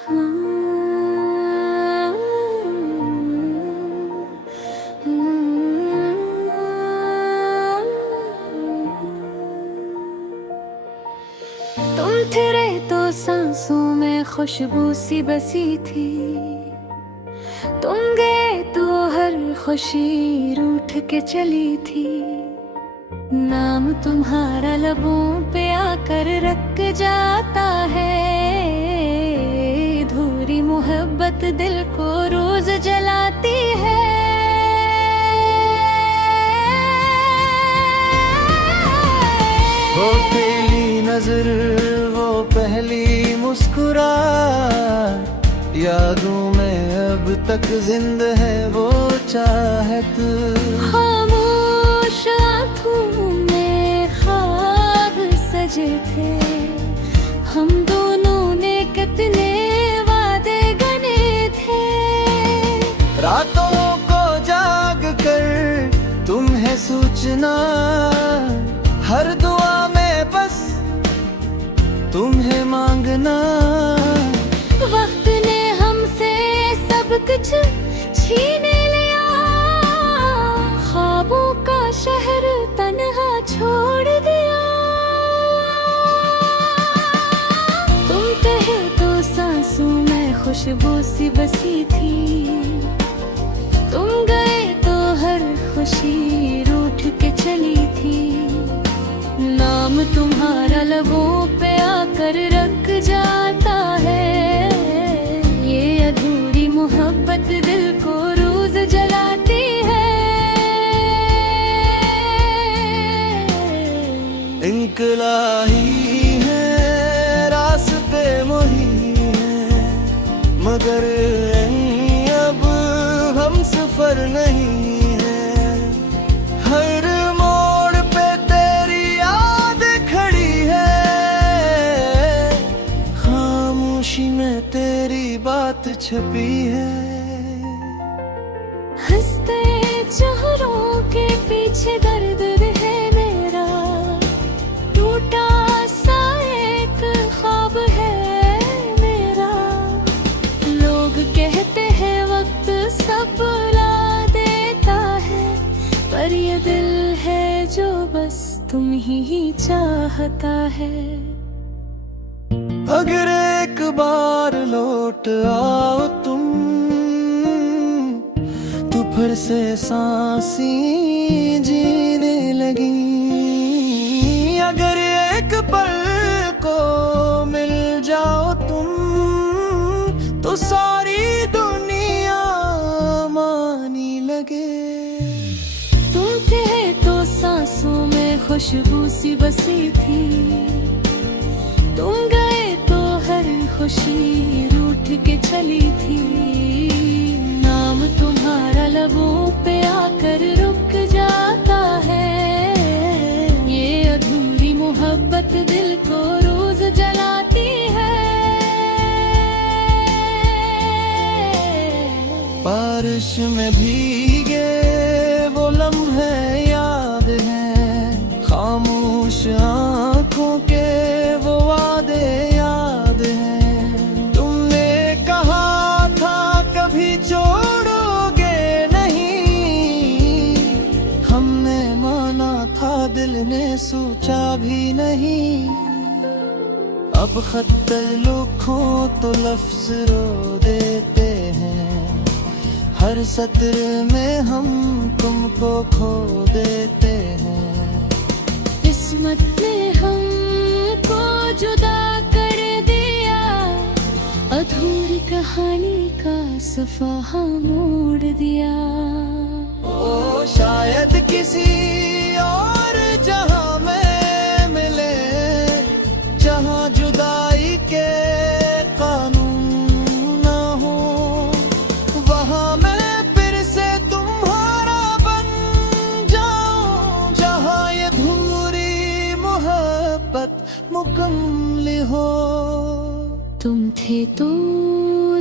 तुम थे तो सांसों में खुशबू सी बसी थी, तुम गए तो हर खुशी रूठ के चली थी। नाम तुम्हारा लबों पे आकर रख जाता है, अधूरी मोहब्बत दिल को रोज जलाती है। वो पहली नजर, वो पहली मुस्कुराहट, यादों में अब तक जिंदा है वो चाहत। खामोश आँखों में ख्वाब सजे थे, हम दोनों ने कितने वादे गने थे। रातों को जाग कर तुम्हें सूचना, हर दुआ में बस तुम्हें मांगना। वक्त ने हमसे सब कुछ छीन लिया, ख्वाबों का शहर तन्हा छोड़ दिया। तुम कहे तो सांसों में खुशबू सी बसी थी, तुम गए तो हर खुशी रूठ के चली थी। नाम तुम्हारा लबों पे आकर रख जाता है, ये अधूरी मोहब्बत दिल को रोज जलाती है। इनकलाही है रास्ते वही है, मगर अब हम सफर नहीं है। हर मोड़ पे तेरी याद खड़ी है, खामोशी में तेरी बात छपी है। हंसते चेहरों के पीछे दर्द है मेरा, टूटा सा एक ख्वाब है मेरा। लोग कहते हैं वक्त सब ला देता है, पर ये दिल है जो बस तुम ही चाहता है। अगर एक बार लौट आओ तुम, तो फिर से सांसें जीने लगी। अगर एक पल को मिल जाओ तुम, तो सारी दुनिया मानी लगे। तुम थे तो सांसों में खुशबू सी बसी थी, तुम गए तो हर खुशी रूठ के चली थी। नाम तुम्हारा लबों पे आकर रुक जाता है, ये अधूरी मोहब्बत दिल को रोज जलाती है। बारिश में भीगे वो लम्हे याद हैं, खामोश आँखों के वो वादे याद हैं। तुमने कहा था कभी छोड़ोगे नहीं, हमने माना था दिल ने सोचा भी नहीं। अब खत लिखो तो लफ्ज रो देते हैं, हर सत्र में हम तुमको खो देते हैं। किस्मत ने हमको जुदा कर दिया, अधूरी कहानी का सफा मोड़ दिया। ओ शायद किसी और जहां में मिले, जहां जुदाई के कानून ना हो। वहां मैं फिर से तुम्हारा बन जाऊं, जहां ये धूरी मोहब्बत मुकम्मल हो। तुम थे तो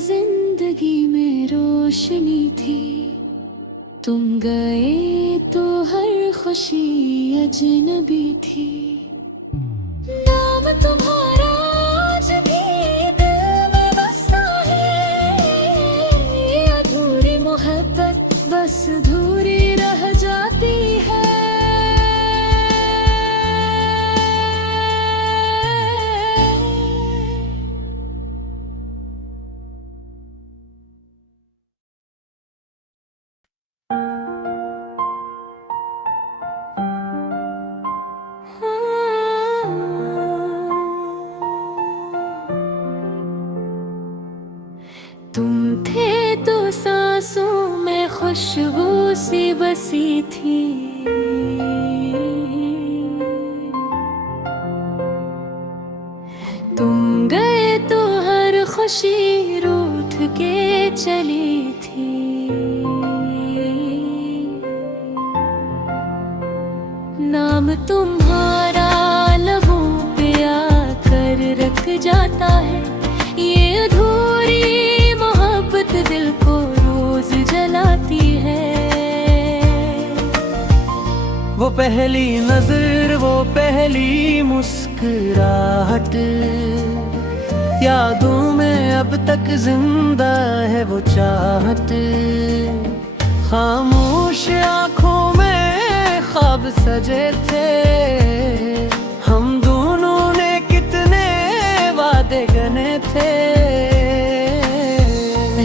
जिंदगी में रोशनी थी, तुम गए तो हर खुशी अजनबी थी। नाम तुम्हारा आज भी दिल में बसा तुम थे तो सांसों में खुशबू सी बसी थी। तुम गए तो हर खुशी रूठ के चली थी। नाम तुम्हारा लबों पे आकर रख जाता है। ये अधूरी मोहब्बत दिल को रोज जलाती है। वो पहली नजर, वो पहली मुस्कुराहट, यादों में अब तक जिंदा है वो चाहत। खामोश आंखों में ख्वाब सजे थे, हम दोनों ने कितने वादे गने थे।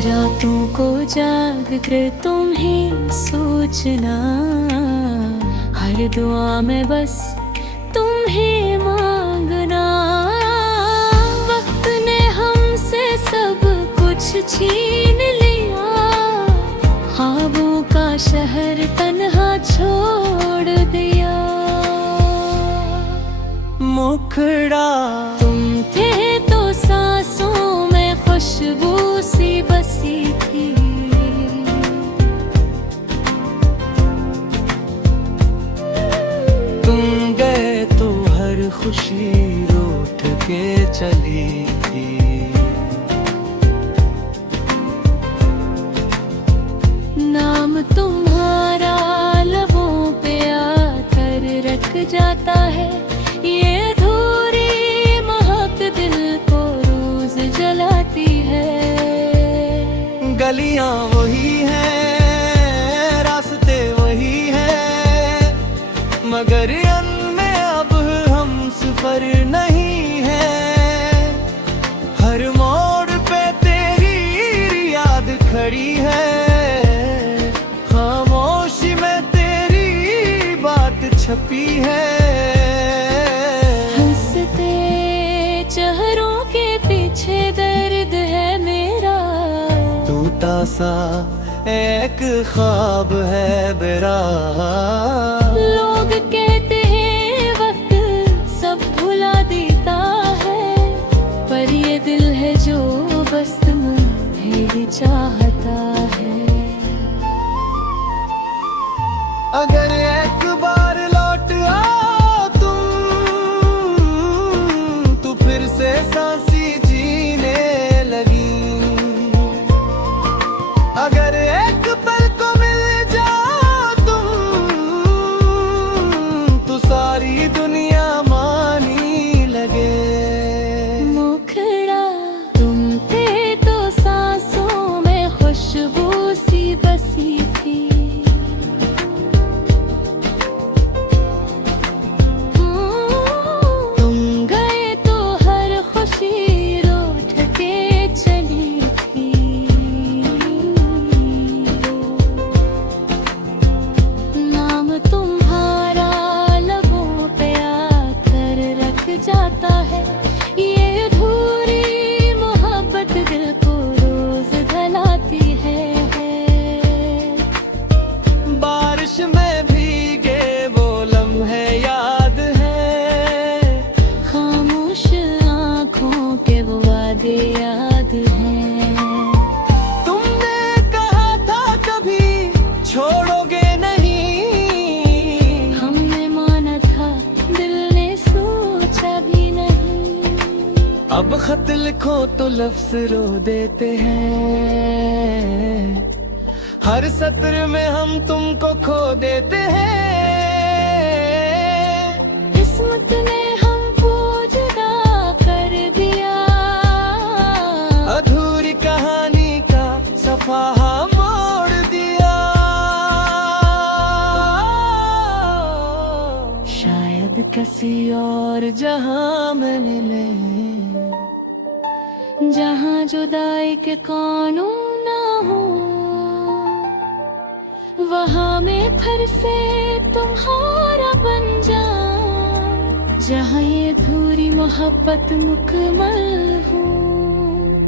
रातों को जाग कर तुम ही सोचना, हर दुआ में बस तुम ही मांगना। वक्त ने हमसे सब कुछ छीन लिया, ख्वाबों का शहर तन्हा छोड़ दिया। मुखड़ा तुम थे तो सांसों में खुशबू सी बसी थी। तुम गए तो हर खुशी रूठ के चली थी। नाम तुम्हारा लबों पे आकर रख जाता है। ये अधूरी मोहब्बत दिल को रोज जलाती है। गलियां वही हैं, रास्ते वही हैं, मगर इनमें अब हम सफर नहीं है। हर मोड़ पे तेरी याद खड़ी है, खामोशी में तेरी बात छपी है। हंसते चेहरों के पीछे दर्द है मेरा, टूटा सा एक ख्वाब है मेरा। लोग कहते हैं वक्त सब भुला देता है, पर ये दिल है जो बस तुम्हें ही चाहता है। अगर एक बार लौट आओ तुम, तो फिर से सांसी जीने लगी। अगर एक पल को मिल जाओ तुम, तो सारी दुनिया मानी लगे। मुखड़ा तुम थे तो सांसों में खुशबू सी बसी थी। तुम गए तो हर खुशी रूठ के चली थी। नाम तुम्हारा लबों पे आकर रख जाता है। ये अधूरी मोहब्बत दिल को रोज जलाती है। बारिश में भीगे वो लम्हे याद है, खामोश आँखों के वो वादे याद हैं। तुमने कहा था कभी छोड़ोगे नहीं, हमने माना था दिल ने सोचा भी नहीं। अब खत लिखो तो लफ्ज रो देते हैं, हर सत्र में हम तुमको खो देते हैं। किस्मत ने हमको जुदा कर दिया, अधूरी कहानी का सफाहा मोड़ दिया। शायद किसी और जहां में मिले, जहाँ जुदाई के कानून ना हो। वहाँ मैं फिर से तुम्हारा बन जाऊं, जहाँ ये अधूरी मोहब्बत मुकम्मल हो।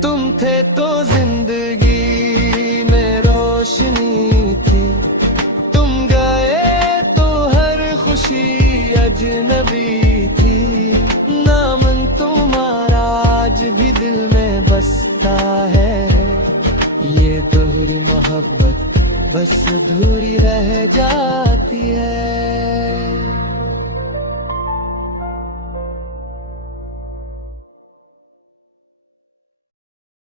तुम थे तो जिंदगी में रोशनी थी, तुम गए तो हर खुशी अजनबी थी। नाम तुम्हारा आज भी दिल में बसता है, ये दोहरी मोहब्बत बस अधूरी रह जाती है।